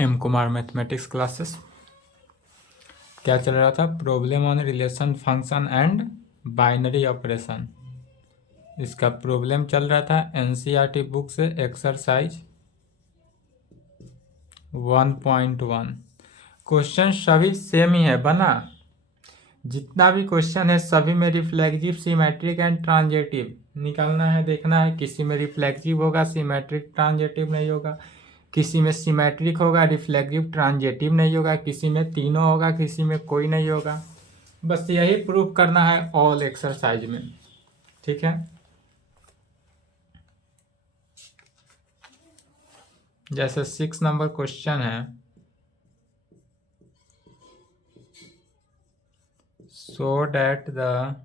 M Kumar mathematics classes. क्या चल रहा था? Problem on relation function and binary operation. इसका प्रॉब्लम चल रहा था एनसीईआरटी बुक से, एक्सरसाइज 1.1। क्वेश्चन सभी सेम ही है बना। जितना भी क्वेश्चन है सभी में रिफ्लेक्सिव, सिमेट्रिक एंड ट्रांजेटिव निकालना है, देखना है। किसी में रिफ्लेक्सिव होगा, सिमेट्रिक ट्रांजेटिव नहीं होगा। किसी में सिमेट्रिक होगा, रिफ्लेक्टिव ट्रांजेटिव नहीं होगा। किसी में तीनों होगा, किसी में कोई नहीं होगा। बस यही प्रूफ करना है ऑल एक्सरसाइज में, ठीक है। जैसे 6 नंबर क्वेश्चन है, so that the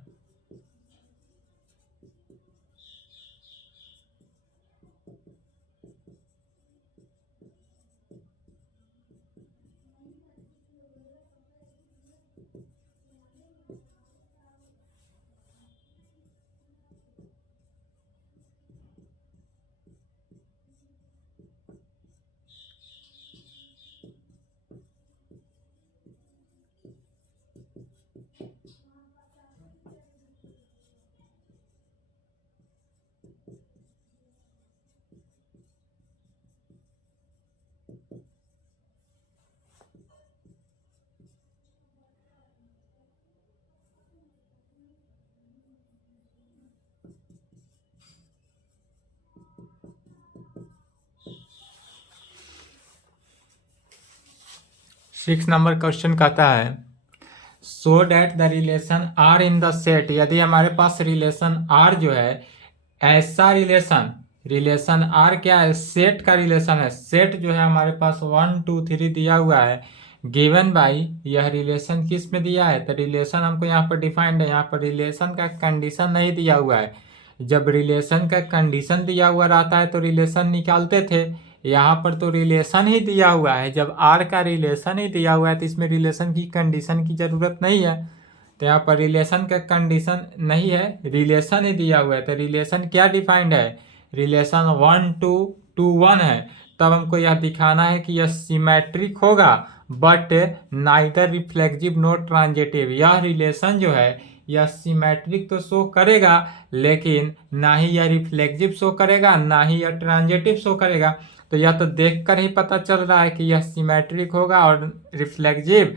six number question कहता है so that the relation R in the set. यदि हमारे पास रिलेशन आर जो है, ऐसा रिलेशन आर क्या है? सेट का रिलेशन है। सेट जो है हमारे पास 1 2 3 दिया हुआ है, गिवन बाई यह रिलेशन किस में दिया है? तो रिलेशन हमको यहाँ पर डिफाइंड है। यहाँ पर रिलेशन का कंडीशन नहीं दिया हुआ है। जब रिलेशन का कंडीशन दिया हुआ रहता है तो रिलेशन निकालते थे। यहाँ पर तो रिलेशन ही दिया हुआ है। जब आर का रिलेशन ही दिया हुआ है तो इसमें रिलेशन की कंडीशन की ज़रूरत नहीं है। तो यहाँ पर रिलेशन का कंडीशन नहीं है, रिलेशन ही दिया हुआ है। तो रिलेशन क्या डिफाइंड है? रिलेशन 1 to 1 है। तब हमको यह दिखाना है कि यह सिमेट्रिक होगा but neither reflexive not transitive. यह रिलेशन जो है यह सिमेट्रिक तो शो करेगा, लेकिन ना ही यह रिफ्लेक्सिव शो करेगा, ना ही यह ट्रांजेटिव शो करेगा। तो यह तो देखकर ही पता चल रहा है कि यह सिमेट्रिक होगा और रिफ्लेक्सिव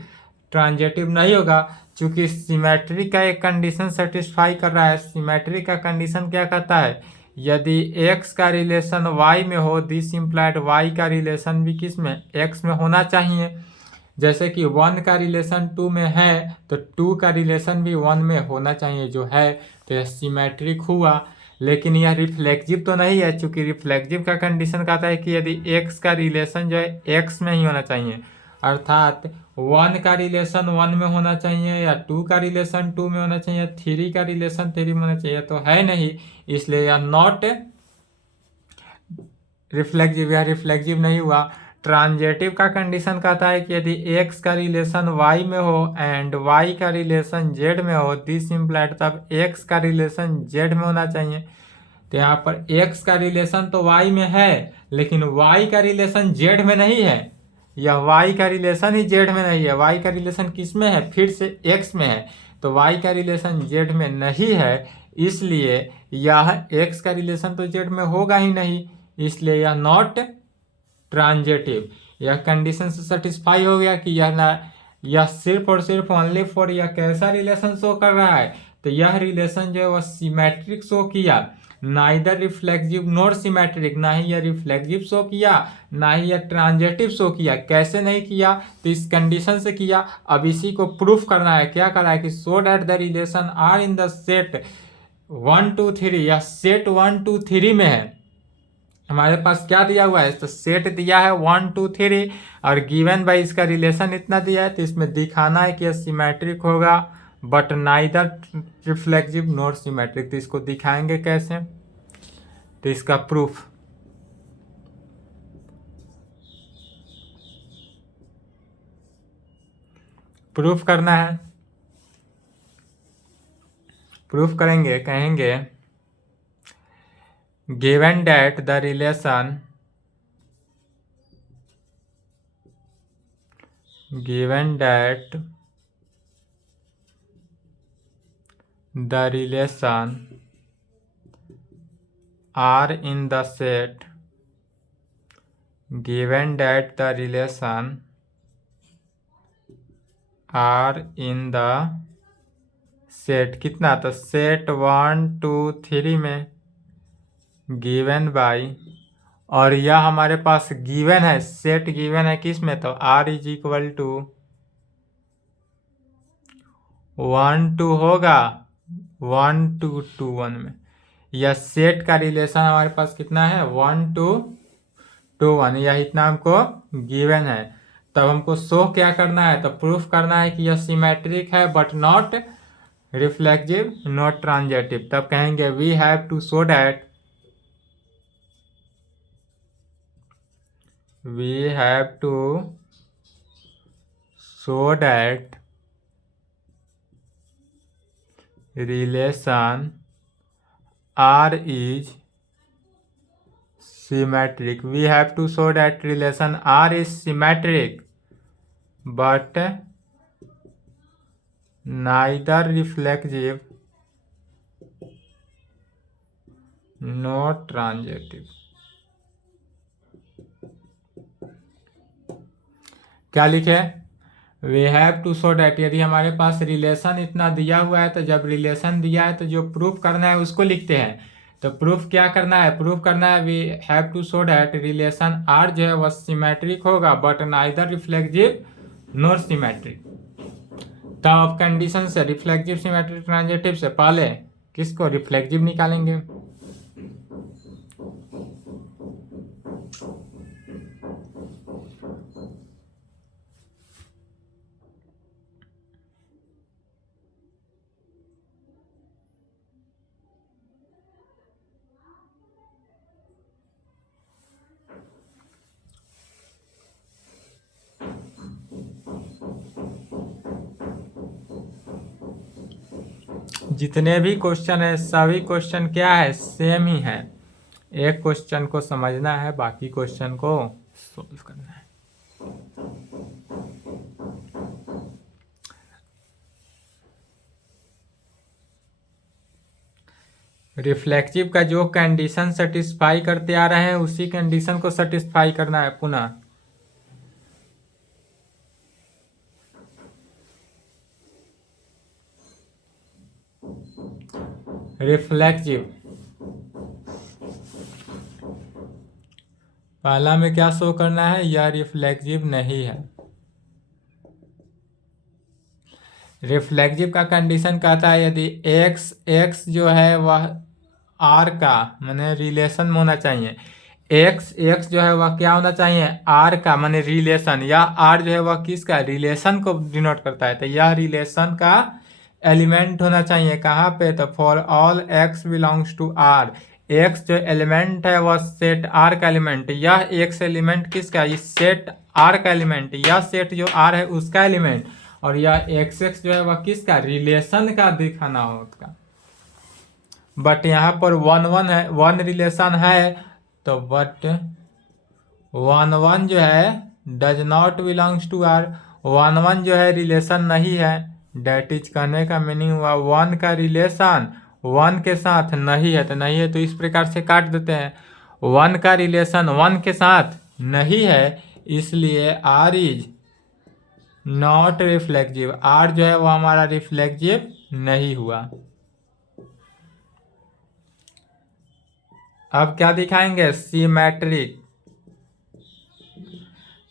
ट्रांजेटिव नहीं होगा, क्योंकि सिमेट्री का एक कंडीशन सेटिस्फाई कर रहा है। सिमेट्री का कंडीशन क्या कहता है? यदि x का रिलेशन y में हो, दिस इम्प्लाइड y का रिलेशन भी किस में? x में होना चाहिए। जैसे कि 1 का रिलेशन 2 में है तो 2 का रिलेशन भी 1 में होना चाहिए, जो है। तो यह सिमेट्रिक हुआ, लेकिन यह रिफ्लेक्सिव तो नहीं है, क्योंकि रिफ्लेक्सिव का कंडीशन कहता है कि यदि x का रिलेशन जो है x में ही होना चाहिए, अर्थात 1 का रिलेशन 1 में होना चाहिए, या 2 का रिलेशन 2 में होना चाहिए, 3 का रिलेशन 3 में होना चाहिए। तो है नहीं, इसलिए यह नॉट रिफ्लेक्सिव, यह रिफ्लेक्सिव नहीं हुआ। ट्रांजेटिव का कंडीशन कहता है कि यदि x का रिलेशन y में हो एंड y का रिलेशन z में हो, दिस इम्प्लाइड, तब x का रिलेशन z में होना चाहिए। तो यहाँ पर x का रिलेशन तो y में है, लेकिन y का रिलेशन z में नहीं है। यह y का रिलेशन ही z में नहीं है। y का रिलेशन किस में है? फिर से x में है। तो y का रिलेशन z में नहीं है, इसलिए यह x का रिलेशन तो z में होगा ही नहीं, इसलिए यह नॉट ट्रांजेटिव। यह कंडीशन से सेटिस्फाई हो गया कि यह सिर्फ और सिर्फ ओनली फॉर यह कैसा रिलेशन शो कर रहा है? तो यह रिलेशन जो है वह सिमेट्रिक शो किया, नाइदर रिफ्लेक्सिव नॉर सिमेट्रिक। ना ही यह रिफ्लेक्सिव शो किया, ना ही यह ट्रांजेटिव शो किया। कैसे नहीं किया? तो इस कंडीशन से किया। अब इसी को प्रूफ करना है। क्या करना है कि so that the relation R in the set 1 2 3, यह सेट 1 2 3 में है। हमारे पास क्या दिया हुआ है? तो सेट दिया है 1 2 3 और गिवन बाई इसका रिलेशन इतना दिया है। तो इसमें दिखाना है कि यह सिमेट्रिक होगा but neither reflexive nor symmetric. तो इसको दिखाएंगे कैसे? तो इसका प्रूफ करना है। प्रूफ करेंगे, कहेंगे given that the relation given that the relation are in the set, given that the relation are in the set कितना, तो सेट 1 2 3 में गिवन बाई, और यह हमारे पास गिवन है, सेट गिवन है किस में, तो R इज इक्वल टू 1 2 होगा 1 2 2 1 में। यह सेट का रिलेशन हमारे पास कितना है 1 2 2 1, यह इतना हमको गिवन है। तब हमको शो क्या करना है, तो प्रूफ करना है कि यह सिमेट्रिक है but not reflective not transitive. तब कहेंगे we have to show that, we have to show that relation R is symmetric. We have to show that relation R is symmetric but neither reflexive nor transitive। क्या लिखे, we have to show that, यदि हमारे पास relation इतना दिया हुआ है तो जब रिलेशन दिया है तो जो प्रूफ करना है उसको लिखते हैं। तो प्रूफ क्या करना है, प्रूफ करना है we have to show that relation R जो है वह सिमेट्रिक होगा but neither reflexive nor symmetric. तब अब कंडीशन से रिफ्लेक्सिव सिमेट्रिक ट्रांजिटिव से पहले किसको रिफ्लेक्सिव निकालेंगे। जितने भी क्वेश्चन है सभी क्वेश्चन क्या है, सेम ही है। एक क्वेश्चन को समझना है, बाकी क्वेश्चन को सोल्व करना है। रिफ्लेक्टिव का जो कंडीशन सेटिस्फाई करते आ रहे हैं उसी कंडीशन को सेटिस्फाई करना है पुनः। रिफ्लेक्टिव पहला में क्या शो करना है, यह रिफ्लेक्टिव नहीं है। रिफ्लेक्टिव का कंडीशन कहता है यदि x जो है वह r का माने रिलेशन में होना चाहिए, x जो है वह क्या होना चाहिए r का माने रिलेशन, या r जो है वह किसका रिलेशन को डिनोट करता है, तो यह रिलेशन का एलिमेंट होना चाहिए। कहाँ पे, तो for all x belongs to r, x जो एलिमेंट है वह सेट r का एलिमेंट, यह x एलिमेंट किसका, इस सेट r का एलिमेंट, यह सेट जो r है उसका एलिमेंट, और यह x जो है वह किसका रिलेशन का दिखाना हो उसका। बट यहाँ पर 1 1 है, 1 रिलेशन है, तो बट 1 1 जो है does not belongs to r, 1 1 जो है रिलेशन नहीं है। डेट इज कहने का मीनिंग हुआ 1 का रिलेशन 1 के साथ नहीं है, तो नहीं है तो इस प्रकार से काट देते हैं। 1 का रिलेशन 1 के साथ नहीं है, इसलिए r is not reflective, r जो है वो हमारा रिफ्लेक्टिव नहीं हुआ। अब क्या दिखाएंगे, सिमेट्रिक।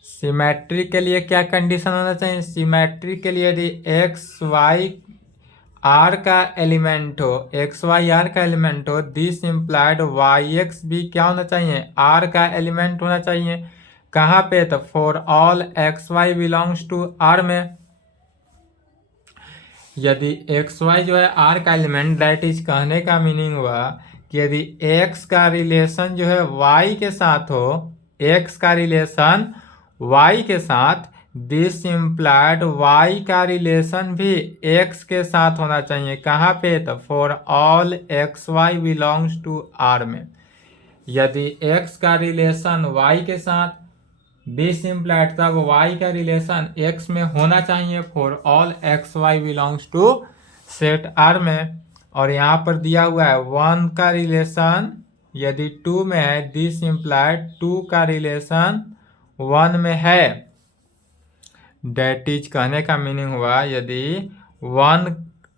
सिमेट्रिक के लिए क्या कंडीशन होना चाहिए, सिमेट्रिक के लिए यदि x y r का एलिमेंट हो, x y r का एलिमेंट हो, दिस इम्प्लाइड y x भी क्या होना चाहिए r का एलिमेंट होना चाहिए। कहाँ पे, तो for all x y belongs to r में, यदि x y जो है r का एलिमेंट, दैट इज कहने का मीनिंग हुआ कि यदि x का रिलेशन जो है y के साथ हो, x का रिलेशन y के साथ, दिस इम्प्लाइड y का रिलेशन भी x के साथ होना चाहिए। कहाँ पे, तो for all x y belongs to r में, यदि x का रिलेशन y के साथ, दिस इम्प्लाइड तब y का रिलेशन x में होना चाहिए for all x y belongs to set R में। और यहाँ पर दिया हुआ है 1 का रिलेशन यदि 2 में है, दिस इम्प्लाइड 2 का रिलेशन 1 में है। डेट इज कहने का मीनिंग हुआ यदि 1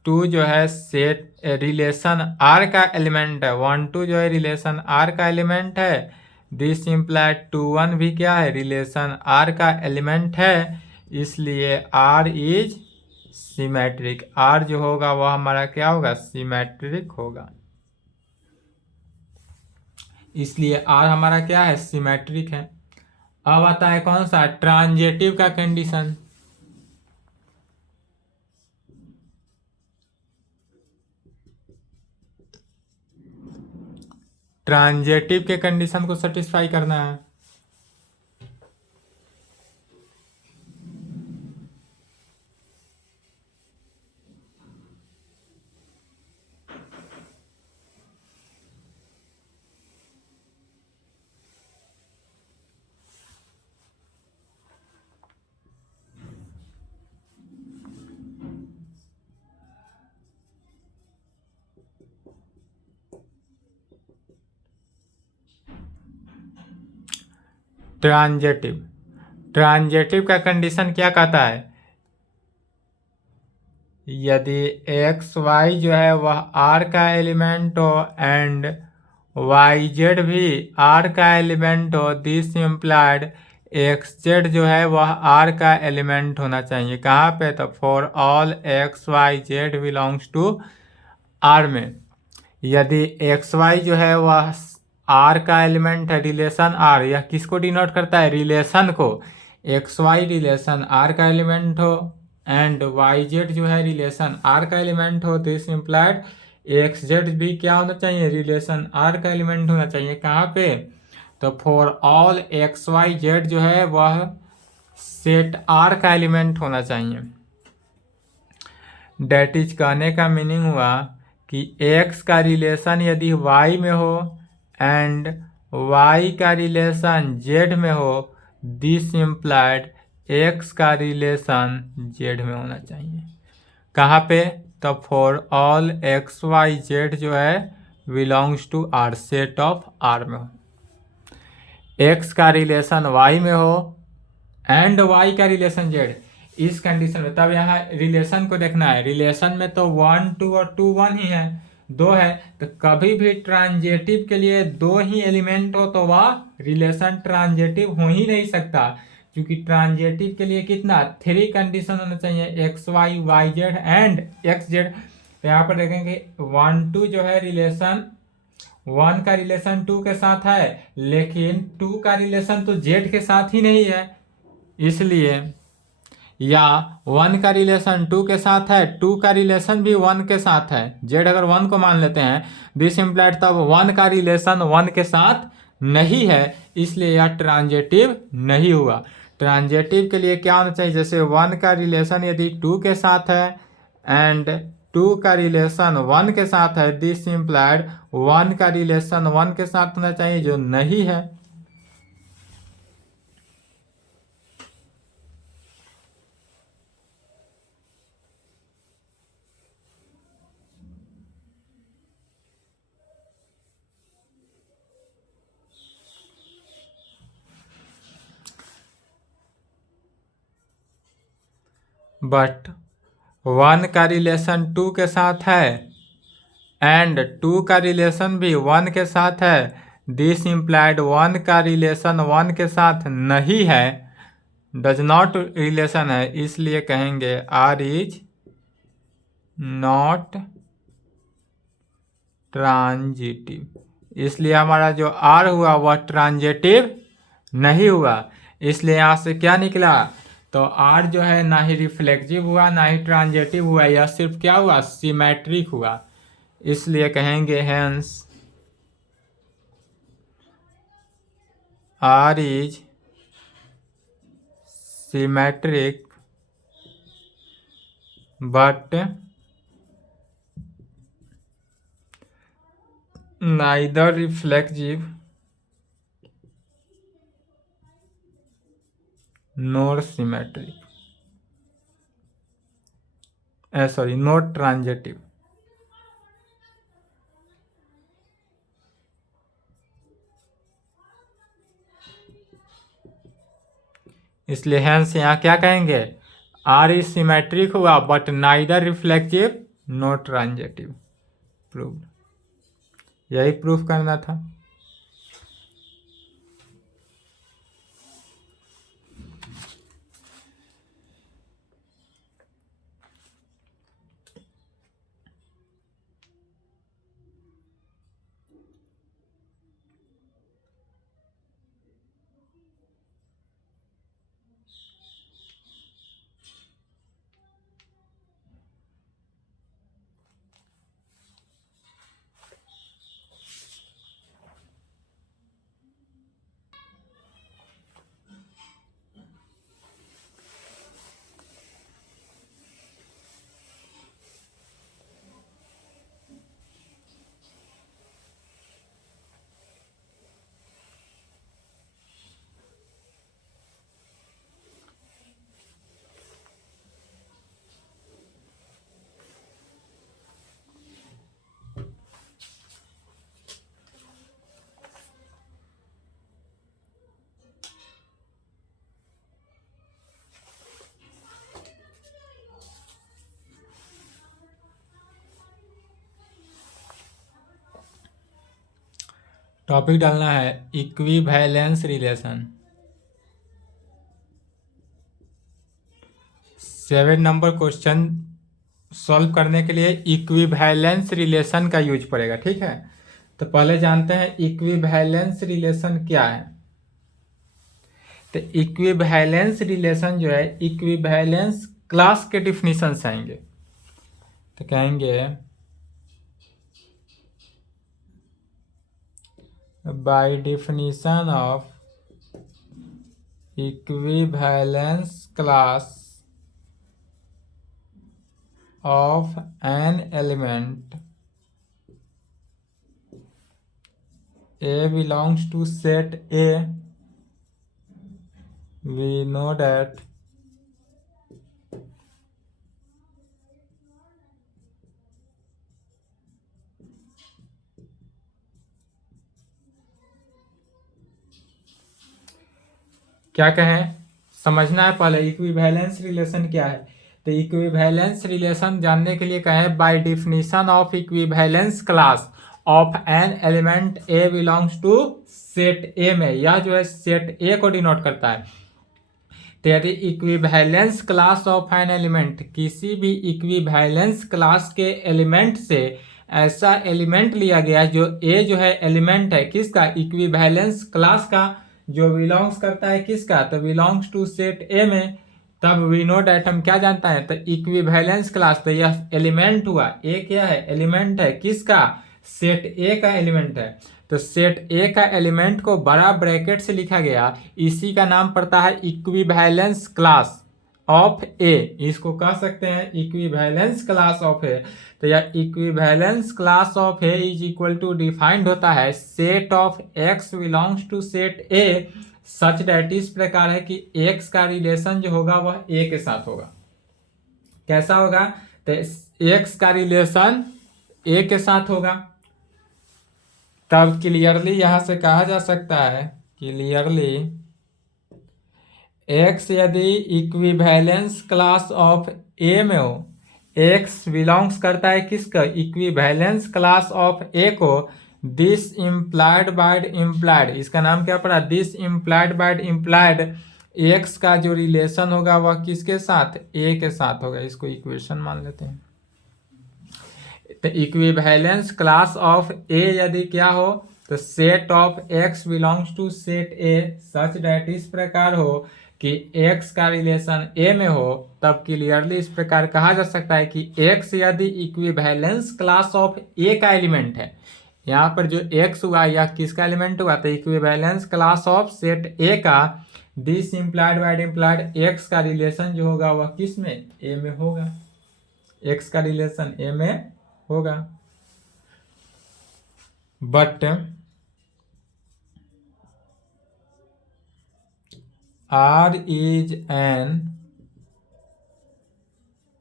2 जो है सेट रिलेशन R का एलिमेंट है, 1 2 जो है रिलेशन R का एलिमेंट है, दिस इम्प्लाइड 2 1 भी क्या है, रिलेशन R का एलिमेंट है, इसलिए R इज सिमेट्रिक। R जो होगा वह हमारा क्या होगा, सिमेट्रिक होगा, इसलिए R हमारा क्या है, सिमेट्रिक है। अब आता है कौन सा, ट्रांजेटिव का कंडीशन। ट्रांजेटिव के कंडीशन को सेटिस्फाई करना है। ट्रांजेटिव, ट्रांजेटिव का कंडीशन क्या कहता है, यदि एक्स वाई जो है वह आर का एलिमेंट हो एंड वाई जेड भी आर का एलिमेंट हो, दिस इम्प्लाइड एक्स जेड जो है वह आर का एलिमेंट होना चाहिए। कहाँ पे, तो for all x y z belongs to R में। यदि एक्स वाई जो है वह आर का एलिमेंट है, रिलेशन आर, यह किसको डिनोट करता है, रिलेशन को। एक्स वाई रिलेशन आर का एलिमेंट हो एंड वाई जेड जो है रिलेशन आर का एलिमेंट हो, दिस इम्प्लाइड एक्स जेड भी क्या होना चाहिए, रिलेशन आर का एलिमेंट होना चाहिए। कहाँ पे, तो for all x y z जो है वह सेट आर का एलिमेंट होना चाहिए। डेट इज कहने का मीनिंग हुआ कि x का रिलेशन यदि y में हो एंड y का रिलेशन z में हो, दिस इम्प्लाइड x का रिलेशन z में होना चाहिए। कहाँ पे, तो for all x y z जो है belongs to R, set of R में हो, x का रिलेशन y में हो एंड y का रिलेशन z, इस कंडीशन में। तब यहाँ रिलेशन को देखना है, रिलेशन में तो 1 2 और 2 1 ही है, दो है, तो कभी भी ट्रांजेटिव के लिए दो ही एलिमेंट हो तो वह रिलेशन ट्रांजेटिव हो ही नहीं सकता, क्योंकि ट्रांजेटिव के लिए कितना, 3 कंडीशन होना चाहिए, x y y z and x z. तो यहाँ पर देखेंगे 1 2 जो है रिलेशन 1 का रिलेशन 2 के साथ है, लेकिन 2 का रिलेशन तो जेड के साथ ही नहीं है, इसलिए, या 1 का रिलेशन 2 के साथ है, 2 का रिलेशन भी 1 के साथ है, जेड अगर 1 को मान लेते हैं, दिस इम्प्लाइड तब 1 का रिलेशन 1 के साथ नहीं है, इसलिए यह ट्रांजेटिव नहीं हुआ। ट्रांजेटिव के लिए क्या होना चाहिए, जैसे 1 का रिलेशन यदि 2 के साथ है एंड 2 का रिलेशन 1 के साथ है, दिस इम्प्लाइड 1 का रिलेशन 1 के साथ होना चाहिए, जो नहीं है। बट 1 का रिलेशन 2 के साथ है एंड 2 का रिलेशन भी 1 के साथ है, दिस इम्प्लाइड 1 का रिलेशन 1 के साथ नहीं है, डज नॉट रिलेशन है, इसलिए कहेंगे आर इज नॉट ट्रांजिटिव। इसलिए हमारा जो आर हुआ वह ट्रांजिटिव नहीं हुआ, इसलिए यहाँ से क्या निकला, तो आर जो है ना ही रिफ्लेक्सिव हुआ ना ही ट्रांजिटिव हुआ, यह सिर्फ क्या हुआ, सिमेट्रिक हुआ, इसलिए कहेंगे hence R is symmetric but neither reflexive not symmetric, sorry not transitive. इसलिए हैंस यहाँ क्या कहेंगे, आर इज सिमेट्रिक हुआ but neither reflective not transitive. Prove, यही प्रूफ करना था। टॉपिक डालना है equivalence relation. 7 number question solve करने के लिए इक्विवेलेंस रिलेशन का यूज पड़ेगा, ठीक है। तो पहले जानते हैं इक्विवेलेंस रिलेशन क्या है। तो इक्विवेलेंस रिलेशन जो है, इक्विवेलेंस क्लास के डिफिनीशन से आएंगे। तो कहेंगे bye definition of equivalence class of an element A belongs to set A, we know that क्या कहें, समझना है पहले इक्विवेलेंस रिलेशन क्या है। तो इक्विवेलेंस रिलेशन जानने के लिए कहें by definition of equivalence class of an element A belongs to set A में, या जो है सेट ए को डिनोट करता है। तो यदि equivalence class of an element, किसी भी इक्विवेलेंस क्लास के एलिमेंट से ऐसा एलिमेंट लिया गया जो ए जो है एलिमेंट है किसका, इक्विवेलेंस क्लास का, जो बिलोंग्स करता है किसका, तो बिलोंग्स टू सेट ए में, तब वी नो डैट हम क्या जानता है, तो इक्विवेलेंस क्लास, तो यह एलिमेंट हुआ, ए क्या है, एलिमेंट है किसका, सेट ए का एलिमेंट है। तो सेट ए का एलिमेंट को बड़ा ब्रैकेट से लिखा गया, इसी का नाम पड़ता है इक्विवेलेंस क्लास ऑफ ए, इसको कह सकते हैं इक्विवेलेंस क्लास ऑफ ए। तो यह equivalence class of A is equal to defined होता है set of x belongs to set A such that, इस प्रकार है कि एक्स का रिलेशन जो होगा वह ए के साथ होगा। कैसा होगा, तो एक्स का रिलेशन ए के साथ होगा। तब क्लियरली यहां से कहा जा सकता है, क्लियरली एक्स यदि इक्विवेलेंस क्लास ऑफ ए में हो, एक्स बिलोंग्स करता है किसका, इक्विवेलेंस क्लास ऑफ ए को, दिस इम्प्लाइड बाय इम्प्लाइड, इसका नाम क्या पड़ा, this implied by implied, x का जो रिलेशन होगा वह किसके साथ, ए के साथ होगा। इसको इक्वेशन मान लेते हैं। तो इक्विवेलेंस क्लास ऑफ ए यदि क्या हो, तो set of x belongs to set A such that, इस प्रकार हो कि एक्स का रिलेशन ए में हो, तब क्लियरली इस प्रकार कहा जा सकता है कि एक्स यदि इक्विवेलेंस क्लास ऑफ ए का एलिमेंट है, यहाँ पर जो एक्स हुआ या किसका एलिमेंट हुआ, तो equivalence class of set A का, this implied by implied, x का रिलेशन जो होगा वह किस में, ए में होगा, एक्स का रिलेशन ए में होगा। But R is an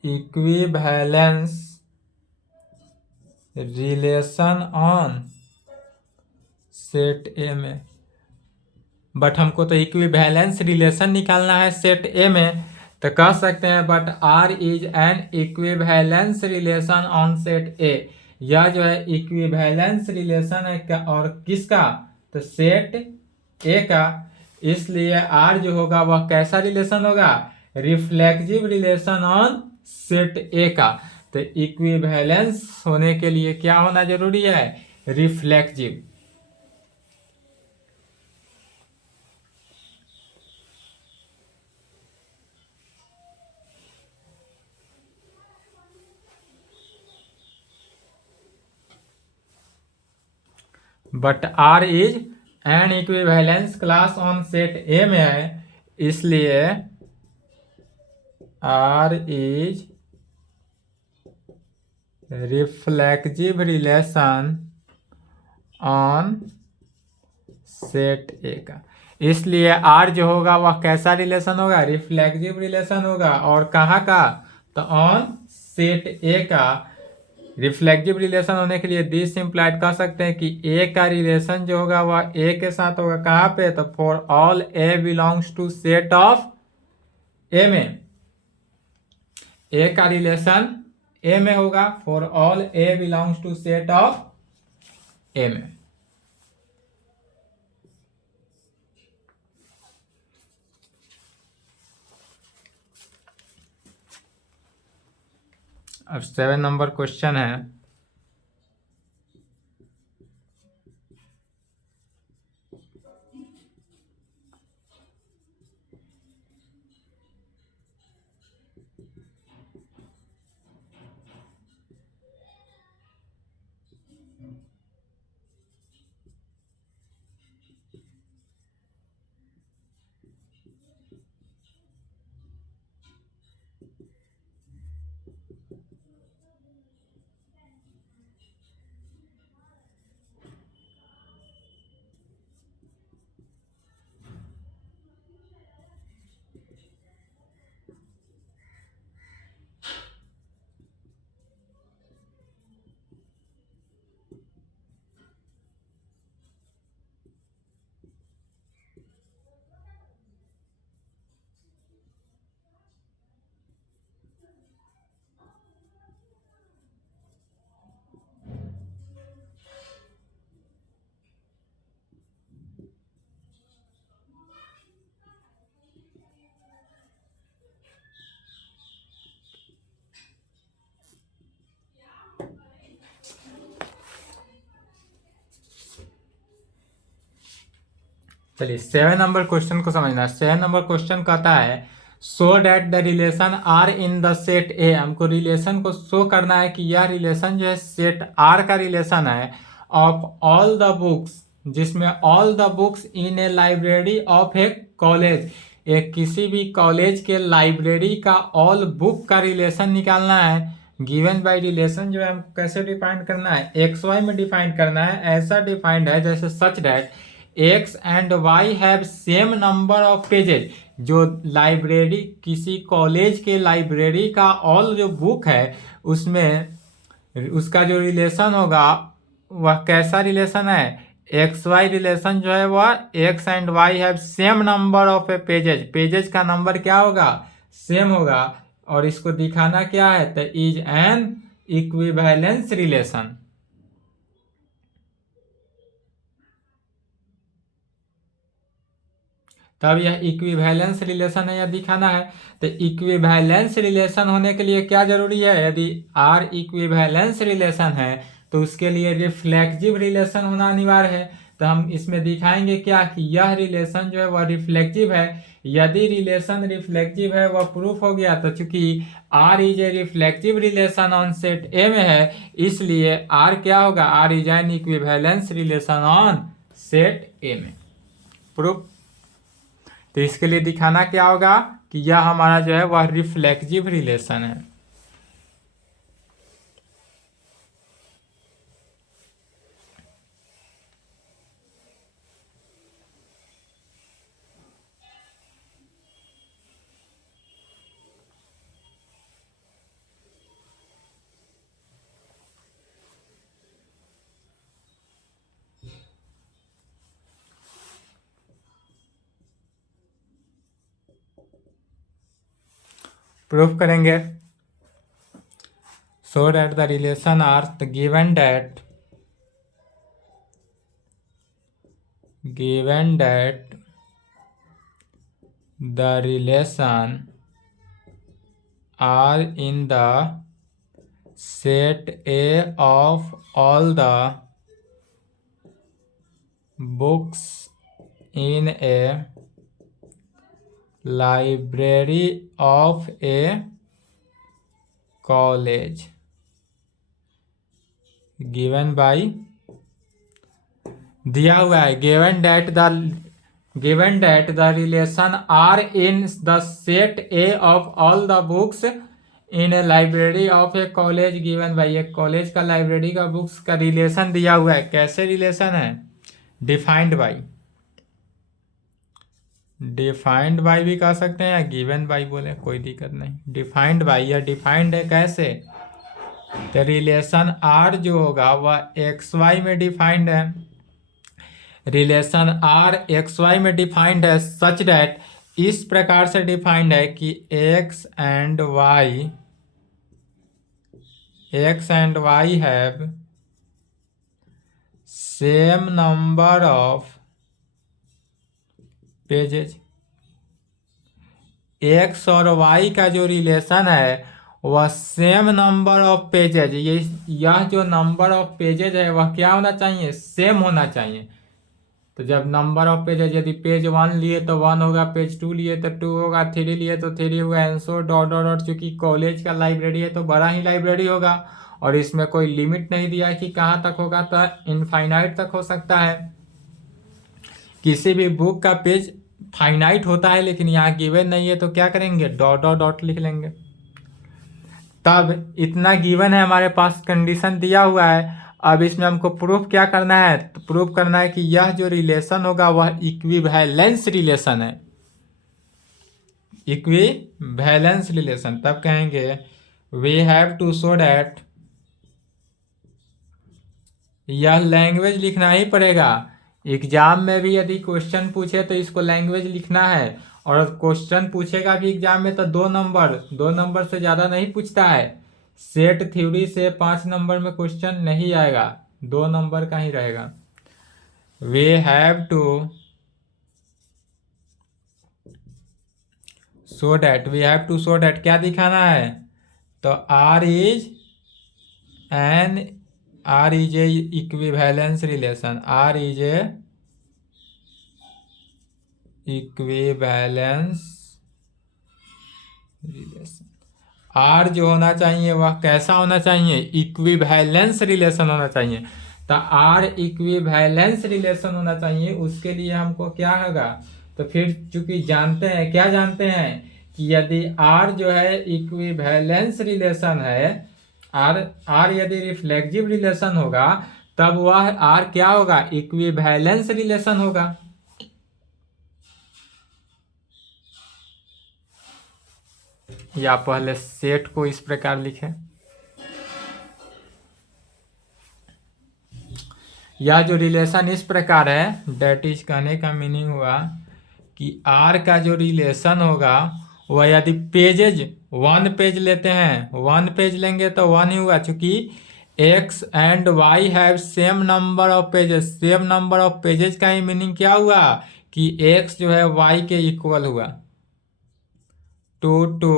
equivalence relation on set A में, बट हमको तो इक्विवेलेंस रिलेशन निकालना है सेट ए में, तो कह सकते हैं but R is an equivalence relation on set A. यह जो है इक्विवेलेंस रिलेशन है क्या, और किसका, तो सेट ए का। इसलिए आर जो होगा वह कैसा रिलेशन होगा, reflexive relation on set A का। तो इक्विवेलेंस होने के लिए क्या होना जरूरी है, reflexive. But R is an equivalence class on set A में है, इसलिए R is reflexive relation on set A का। इसलिए आर जो होगा वह कैसा रिलेशन होगा, रिफ्लेक्सिव रिलेशन होगा, और कहाँ का, तो ऑन सेट ए का। रिफ्लेक्सिव रिलेशन होने के लिए दिस इम्प्लाइड कह सकते हैं कि ए का रिलेशन जो होगा वह ए के साथ होगा, कहाँ पे, तो for all A belongs to set of A में। ए का रिलेशन ए में होगा for all A belongs to set of A में। अब 7 नंबर क्वेश्चन है, चलिए 7 नंबर क्वेश्चन को समझना। 7 नंबर क्वेश्चन कहता है so that the relation R in the set A. हमको रिलेशन को शो करना है कि यह रिलेशन जो है सेट आर का रिलेशन है, ऑफ ऑल द बुक्स, जिसमें all the books in A library of A college. एक किसी भी कॉलेज के लाइब्रेरी का ऑल बुक का रिलेशन निकालना है। गिवन बाय रिलेशन जो है हमको कैसे डिफाइन करना है, एक्स वाई में डिफाइन करना है। ऐसा डिफाइंड है जैसे such that x and y have same number of pages. जो लाइब्रेरी, किसी कॉलेज के लाइब्रेरी का ऑल जो बुक है उसमें उसका जो रिलेशन होगा वह कैसा रिलेशन है, एक्स वाई रिलेशन जो है वह x and y have same number of A pages. Pages का नंबर क्या होगा, सेम होगा। और इसको दिखाना क्या है, तो इज एन इक्विवेलेंस रिलेशन। तब यह इक्विवेलेंस रिलेशन है, यह दिखाना है। तो इक्विवेलेंस रिलेशन होने के लिए क्या जरूरी है, यदि आर इक्विवेलेंस रिलेशन है तो उसके लिए रिफ्लेक्सिव रिलेशन होना अनिवार्य है। तो हम इसमें दिखाएंगे क्या कि यह रिलेशन जो है वह रिफ्लेक्सिव है। यदि रिलेशन रिफ्लेक्सिव है वह प्रूफ हो गया। तो चूंकि R is a reflexive relation on set A में है, इसलिए आर क्या होगा, R is an equivalence relation on set A में। प्रूफ। तो इसके लिए दिखाना क्या होगा कि यह हमारा जो है वह रिफ्लेक्सिव रिलेशन है। प्रूफ करेंगे। so that the relation are given that the relation are in the set A of all the books in a library of a college given by दिया हुआ है given that the relation are in the set A of all the books in a library of a college given by एक college का library का books का relation दिया हुआ है। कैसे रिलेशन है? डिफाइंड बाई भी कह सकते हैं या गिवन बाई बोले, कोई दिक्कत नहीं। डिफाइंड बाई या डिफाइंड है कैसे? तो रिलेशन आर जो होगा वह एक्स वाई में डिफाइंड है। रिलेशन आर एक्स वाई में डिफाइंड है सच डैट, इस प्रकार से डिफाइंड है कि x and y have same number of pages. X और वाई का जो रिलेशन है वह सेम नंबर ऑफ पेजेज, यह जो नंबर ऑफ पेजेज है वह क्या होना चाहिए? सेम होना चाहिए। तो जब नंबर ऑफ पेजेज, यदि पेज 1 लिए तो 1 होगा, पेज 2 लिए तो 2 होगा, 3 लिए तो 3 होगा, and so dot dot dot. चूंकि कॉलेज का लाइब्रेरी है तो बड़ा ही लाइब्रेरी होगा और इसमें कोई लिमिट नहीं दिया है कि कहाँ तक होगा, तो इनफाइनाइट तक हो सकता है। किसी भी बुक का पेज फाइनाइट होता है लेकिन यहाँ गिवन नहीं है, तो क्या करेंगे? डॉट डॉट डॉट लिख लेंगे। तब इतना गिवन है हमारे पास, कंडीशन दिया हुआ है। अब इसमें हमको प्रूफ क्या करना है? तो प्रूफ करना है कि यह जो रिलेशन होगा वह इक्विवेलेंस रिलेशन है। Equivalence relation. तब कहेंगे we have to show that, यह लैंग्वेज लिखना ही पड़ेगा। एग्जाम में भी यदि क्वेश्चन पूछे तो इसको लैंग्वेज लिखना है, और क्वेश्चन पूछेगा भी एग्जाम में तो 2 नंबर से ज़्यादा नहीं पूछता है। सेट थ्योरी से 5 नंबर में क्वेश्चन नहीं आएगा, 2 नंबर का ही रहेगा। We have to show that, क्या दिखाना है? तो R is a equivalence relation. R is a equivalence relation. R जो होना चाहिए वह कैसा होना चाहिए? इक्विवेलेंस रिलेशन होना चाहिए। तो आर इक्विवेलेंस रिलेशन होना चाहिए, उसके लिए हमको क्या होगा? तो फिर चूंकि जानते हैं कि यदि आर जो है इक्विवेलेंस रिलेशन है, आर यदि रिफ्लेक्सिव रिलेशन होगा तब वह आर क्या होगा? इक्विवेलेंस रिलेशन होगा। या पहले सेट को इस प्रकार लिखें, या जो रिलेशन इस प्रकार है, डेट इज कहने का मीनिंग हुआ कि आर का जो रिलेशन होगा वह यदि पेजेज 1 पेज लेते हैं, 1 पेज लेंगे तो 1 ही हुआ। चूंकि x and y have same number of pages, same number of pages का ही मीनिंग क्या हुआ? कि एक्स जो है वाई के इक्वल हुआ। 2 2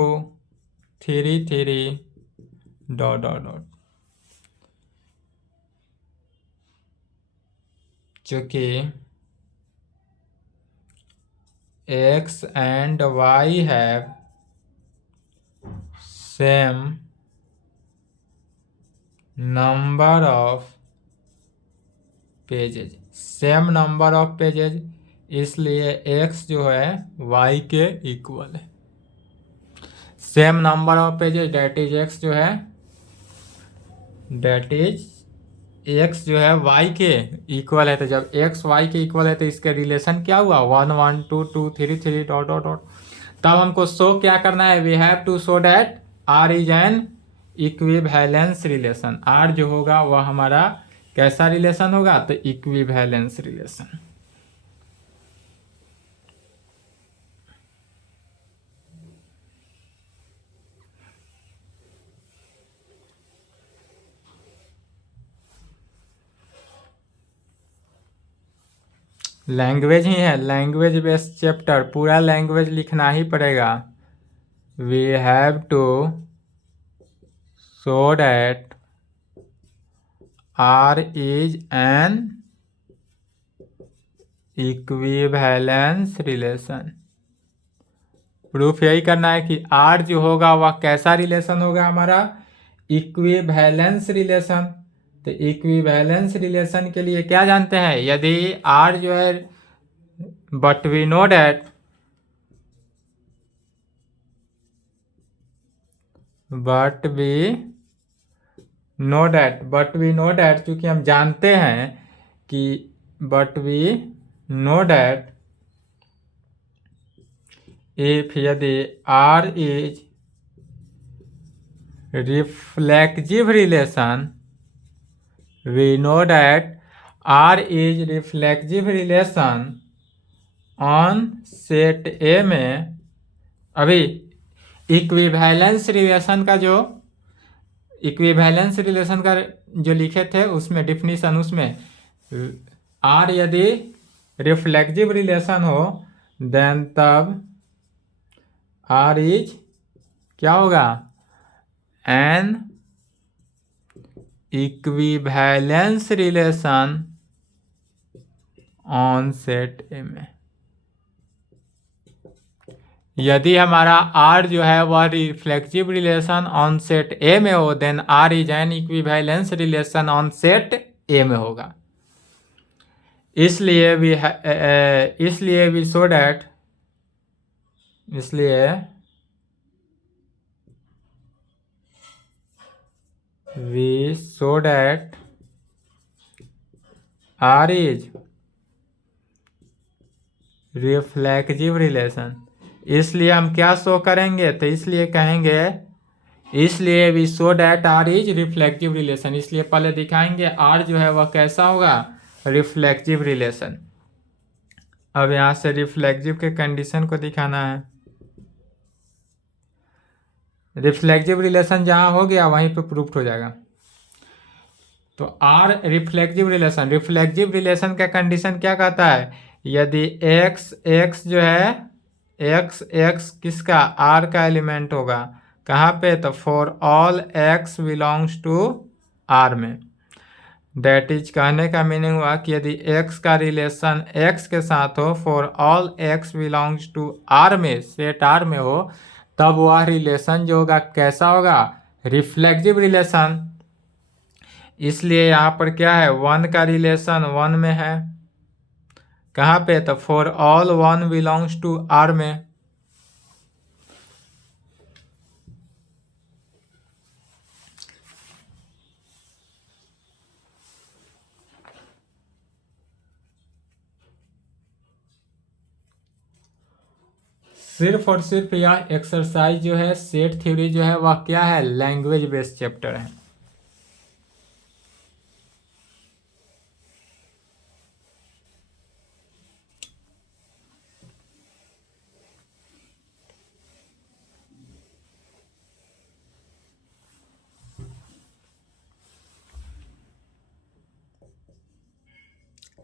3 3 डॉट डॉट डॉट। चूंकि x and y have same number of pages, same number of pages, इसलिए एक्स जो है वाई के इक्वल है। Same number of pages that is x जो है, डेट इज एक्स जो है वाई के इक्वल है। तो जब एक्स वाई के इक्वल है तो इसके रिलेशन क्या हुआ? 1 1 2 2 3 3 डॉट डॉट डॉट। तब हमको शो क्या करना है? We have to show that R is an equivalence relation. R जो होगा वह हमारा कैसा रिलेशन होगा? तो इक्विवेलेंस रिलेशन। लैंग्वेज ही है, लैंग्वेज बेस्ड चैप्टर, पूरा लैंग्वेज लिखना ही पड़ेगा। We have to show that R is an equivalence relation. Proof यही करना है कि आर जो होगा वह कैसा रिलेशन होगा हमारा, इक्विवेलेंस रिलेशन। तो इक्विवेलेंस रिलेशन के लिए क्या जानते हैं, यदि आर जो है, but we know that, but we know that चूंकि हम जानते हैं कि but we know that if यदि R is reflexive relation, we know that R is reflexive relation on set A में। अभी इक्विवेलेंस रिलेशन का जो इक्विवेलेंस रिलेशन का जो लिखे थे उसमें डिफिनीशन, उसमें आर यदि रिफ्लेक्सिव रिलेशन हो देन तब आर इज क्या होगा, an equivalence relation on set A में। यदि हमारा R जो है वह reflexive relation on set A में हो then R is an equivalence relation on set A में होगा। इसलिए वी शो डैट, इसलिए we show that R is reflexive relation. इसलिए हम क्या शो करेंगे, तो इसलिए कहेंगे, इसलिए we show that R is reflective relation. इसलिए पहले दिखाएंगे आर जो है वह कैसा होगा, रिफ्लेक्टिव रिलेशन। अब यहां से रिफ्लेक्टिव के कंडीशन को दिखाना है। रिफ्लेक्टिव रिलेशन जहां हो गया वहीं पे प्रूफ हो जाएगा। तो आर रिफ्लेक्टिव रिलेशन का कंडीशन क्या कहता है, यदि एक्स जो है, एक्स किसका, आर का एलिमेंट होगा, कहाँ पे, तो for all x belongs to R में। दैट इज कहने का मीनिंग हुआ कि यदि एक्स का रिलेशन एक्स के साथ हो, for all x belongs to R में, सेट आर में हो, तब वह रिलेशन जो होगा कैसा होगा, रिफ्लेक्टिव रिलेशन। इसलिए यहाँ पर क्या है, वन का रिलेशन वन में है, कहाँ पे, तो for all one belongs to R में। सिर्फ और सिर्फ यह एक्सरसाइज जो है, सेट थ्योरी जो है वह क्या है, लैंग्वेज बेस्ड चैप्टर है।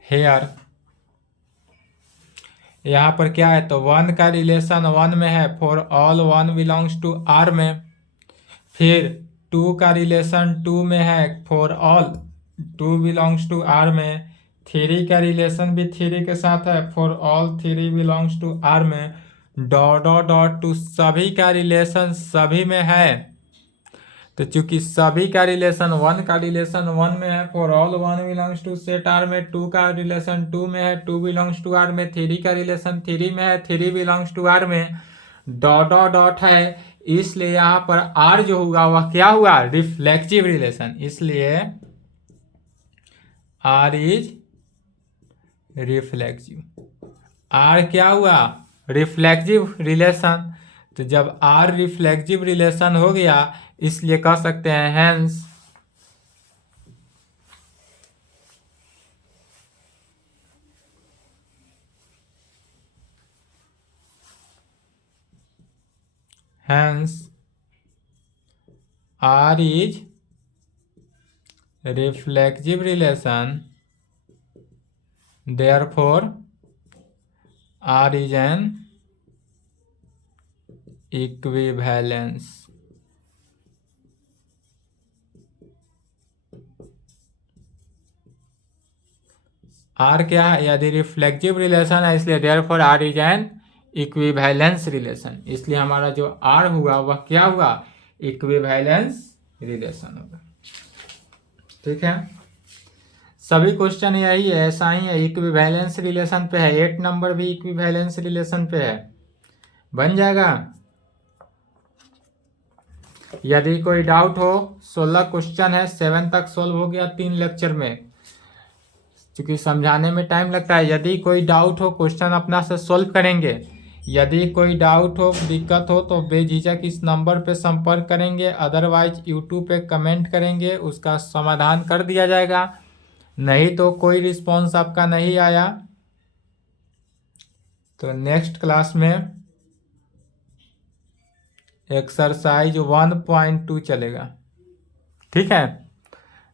हेयर यहाँ पर क्या है, तो वन का रिलेशन वन में है, for all one belongs to R में। फिर टू का रिलेशन टू में है, for all two belongs to R में। थ्री का रिलेशन भी थ्री के साथ है, for all three belongs to R में। डॉट डॉट डॉट टू सभी का रिलेशन सभी में है, तो चूंकि सभी का रिलेशन वन में है, for all one belongs to set R में। टू का रिलेशन टू में है, टू बिलोंग्स टू आर में। थ्री का रिलेशन थ्री में है, थ्री बिलोंग्स टू आर में। डॉट डॉट डॉट है, इसलिए यहाँ पर आर जो होगा वह क्या हुआ, रिफ्लेक्टिव रिलेशन। इसलिए आर इज रिफ्लेक्टिव, आर क्या हुआ, रिफ्लेक्टिव रिलेशन। तो जब आर रिफ्लेक्टिव रिलेशन हो गया, इसलिए कह सकते हैं hence R is reflexive relation, therefore R is an equivalence. R क्या है? यदि रिफ्लेक्टिव रिलेशन है इसलिए therefore R is an equivalence relation. इसलिए हमारा जो R हुआ वह क्या हुआ? इक्विवेलेंस रिलेशन होगा। ठीक है, सभी क्वेश्चन यही है, ऐसा ही है, इक्विवेलेंस रिलेशन पे है। 8 नंबर भी इक्विवेलेंस रिलेशन पे है, बन जाएगा। यदि कोई डाउट हो, 16 क्वेश्चन है, 7 तक सोल्व हो गया 3 लेक्चर में, क्योंकि समझाने में टाइम लगता है। यदि कोई डाउट हो, क्वेश्चन अपना से सोल्व करेंगे। यदि कोई डाउट हो, दिक्कत हो तो बेझिझक इस नंबर पे संपर्क करेंगे, अदरवाइज यूट्यूब पे कमेंट करेंगे, उसका समाधान कर दिया जाएगा। नहीं तो कोई रिस्पॉन्स आपका नहीं आया तो नेक्स्ट क्लास में एक्सरसाइज 1.2 चलेगा। ठीक है,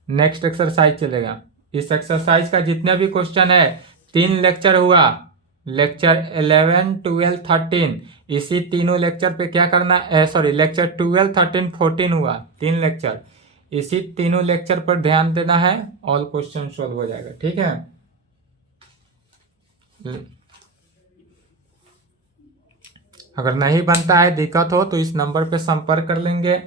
नेक्स्ट एक्सरसाइज चलेगा। इस एक्सरसाइज का जितने भी क्वेश्चन है, 3 लेक्चर हुआ, लेक्चर 11, 12, 13, इसी तीनों लेक्चर पे क्या करना है, सॉरी लेक्चर 12, 13, 14 हुआ, 3 लेक्चर, इसी तीनों लेक्चर पर ध्यान देना है, ऑल क्वेश्चन सॉल्व हो जाएगा। ठीक है, अगर नहीं बनता है, दिक्कत हो तो इस नंबर पे संपर्क कर लेंगे।